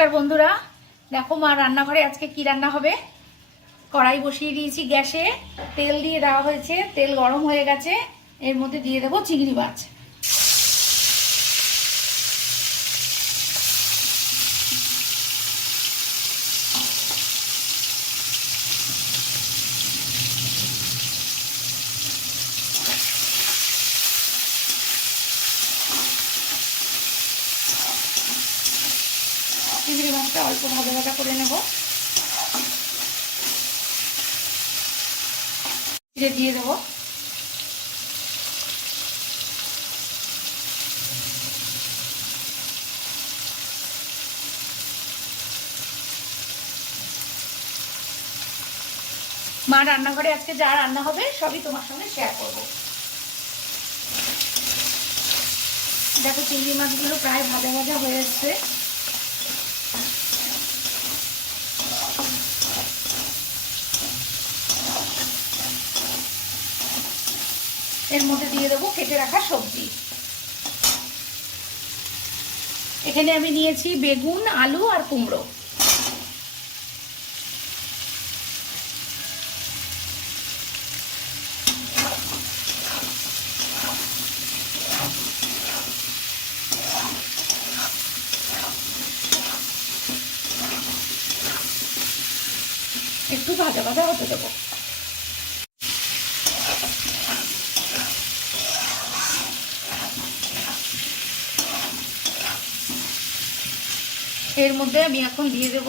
নমস্কার বন্ধুরা, দেখো মা রান্নাঘরে আজকে কি রান্না হবে। কড়াই বসিয়ে দিয়েছি গ্যাসে, তেল দিয়ে দেওয়া হয়েছে, তেল গরম হয়ে গেছে। এর মধ্যে দিয়ে দেবো চিংড়ি মাছ। চিংড়ি মাছটা অল্প ভাজা ভাজা করে নেব। দিয়ে দেবো মা রান্নাঘরে আজকে যা রান্না হবে সবই তোমার সঙ্গে শেয়ার করবো। দেখো চিংড়ি মাছগুলো প্রায় ভাজা ভাজা হয়ে এসছে। এর মধ্যে দিয়ে দেবো কেটে রাখা সবজি। এখানে আমি নিয়েছি বেগুন, আলু আর কুমড়ো। একটু ভাজা ভাজা হতে দেবো। এর মধ্যে আমি এখন দিয়ে দেব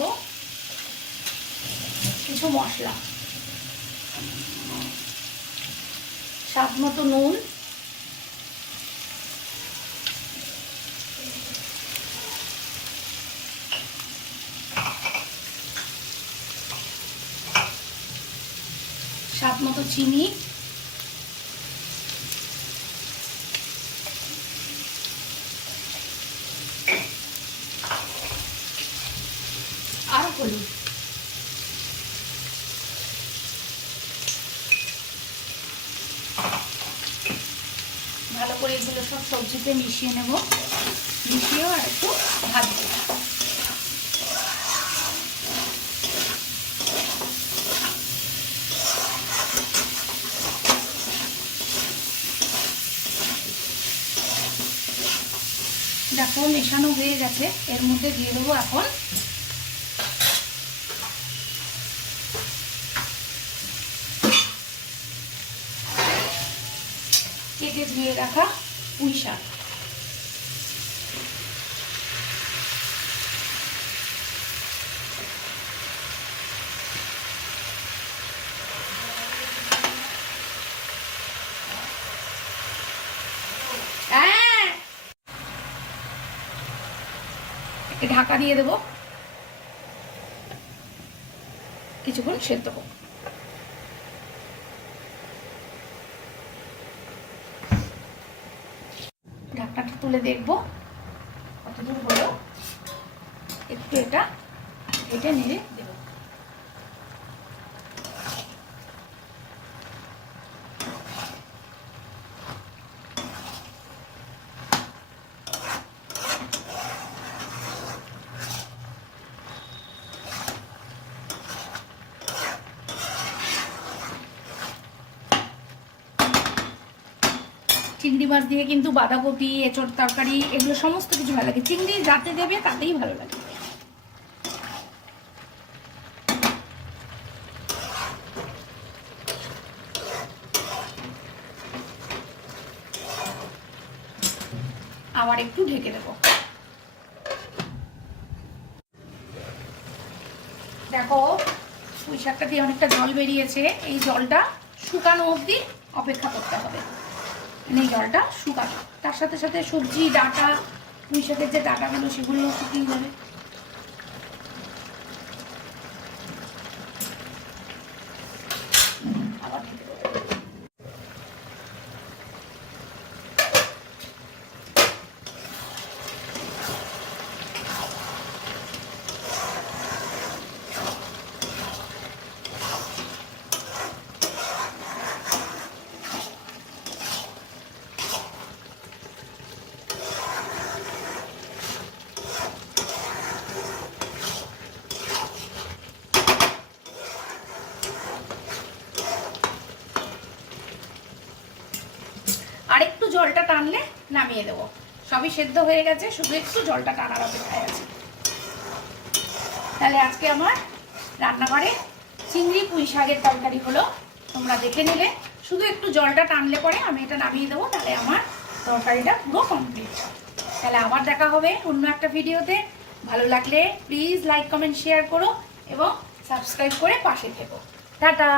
কিছু মশলা, স্বাদ মতো নুন, স্বাদ মতো চিনি, আর হলুদ। ভালো করে এগুলো সব সবজিতে মিশিয়ে নেব, মিশিয়েও আর একটু ভাজবো। দেখো মেশানো হয়ে গেছে। এর মধ্যে দিয়ে দেবো এখন কেটে ধুয়ে রাখা পুঁই শাক। ঢাকা দিয়ে দেবো, কিছুক্ষণ সেদ্ধ হোক। ঢাকনাটা তুলে দেখবো কতদূর হলো। একটু এটা নেড়ে দেবো। চিংড়ি মাছ দিয়ে কিন্তু বাঁধাকপি, এঁচোড় তরকারি এগুলো সমস্ত কিছু ভালো লাগে। চিংড়ি যাতে দেবে তাতেই ভালো লাগে। আবার একটু ঢেকে দেবো। দেখো পুঁই শাকটা দিয়ে অনেকটা জল বেরিয়েছে। এই জলটা শুকানো অবধি অপেক্ষা করতে হবে। এই জলটা শুকানো, তার সাথে সাথে সবজি ডাঁটা, পুঁই শাকের যে ডাঁটাগুলো সেগুলো শুকিয়ে যাবে। আবার জলটা টানলে নামিয়ে দেবো। সবই সেদ্ধ হয়ে গেছে, শুধু একটু জলটা টানার অপেক্ষায় আছে। তাহলে আজকে আমার রান্নাঘরে চিংড়ি পুঁই শাকের তরকারি হলো, তোমরা দেখে নিলে। শুধু একটু জলটা টানলে পরে আমি এটা নামিয়ে দেবো, তাহলে আমার তরকারিটা পুরো কমপ্লিট। তাহলে আবার দেখা হবে অন্য একটা ভিডিওতে। ভালো লাগলে প্লিজ লাইক কমেন্ট শেয়ার করো এবং সাবস্ক্রাইব করে পাশে থেকো। টাটা।